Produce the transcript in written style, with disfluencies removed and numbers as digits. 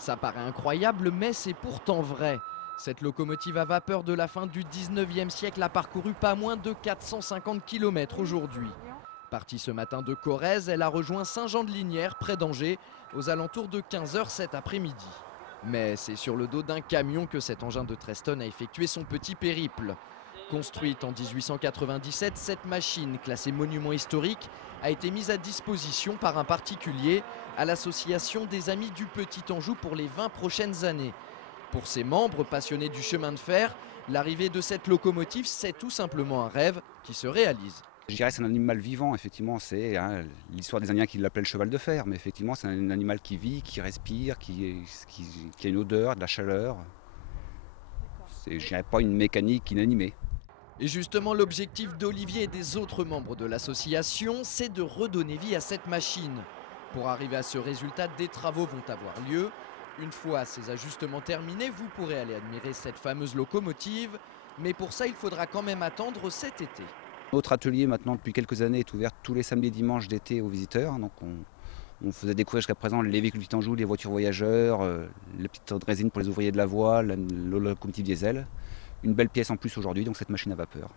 Ça paraît incroyable, mais c'est pourtant vrai. Cette locomotive à vapeur de la fin du 19e siècle a parcouru pas moins de 450 km aujourd'hui. Partie ce matin de Corrèze, elle a rejoint Saint-Jean-de-Lignières, près d'Angers, aux alentours de 15 h cet après-midi. Mais c'est sur le dos d'un camion que cet engin de 13 tonnes a effectué son petit périple. Construite en 1897, cette machine, classée monument historique, a été mise à disposition par un particulier à l'association des Amis du Petit Anjou pour les 20 prochaines années. Pour ses membres passionnés du chemin de fer, l'arrivée de cette locomotive, c'est tout simplement un rêve qui se réalise. Je dirais que c'est un animal vivant, effectivement, c'est l'histoire des Indiens qui l'appellent le cheval de fer, mais effectivement c'est un animal qui vit, qui respire, qui a une odeur, de la chaleur. C'est, je dirais, pas une mécanique inanimée. Et justement, l'objectif d'Olivier et des autres membres de l'association, c'est de redonner vie à cette machine. Pour arriver à ce résultat, des travaux vont avoir lieu. Une fois ces ajustements terminés, vous pourrez aller admirer cette fameuse locomotive. Mais pour ça, il faudra quand même attendre cet été. Notre atelier maintenant depuis quelques années est ouvert tous les samedis et dimanches d'été aux visiteurs. Donc on faisait découvrir jusqu'à présent les véhicules Petit Anjou, les voitures voyageurs, les petites résines pour les ouvriers de la voie, la locomotive diesel. Une belle pièce en plus aujourd'hui, donc cette machine à vapeur.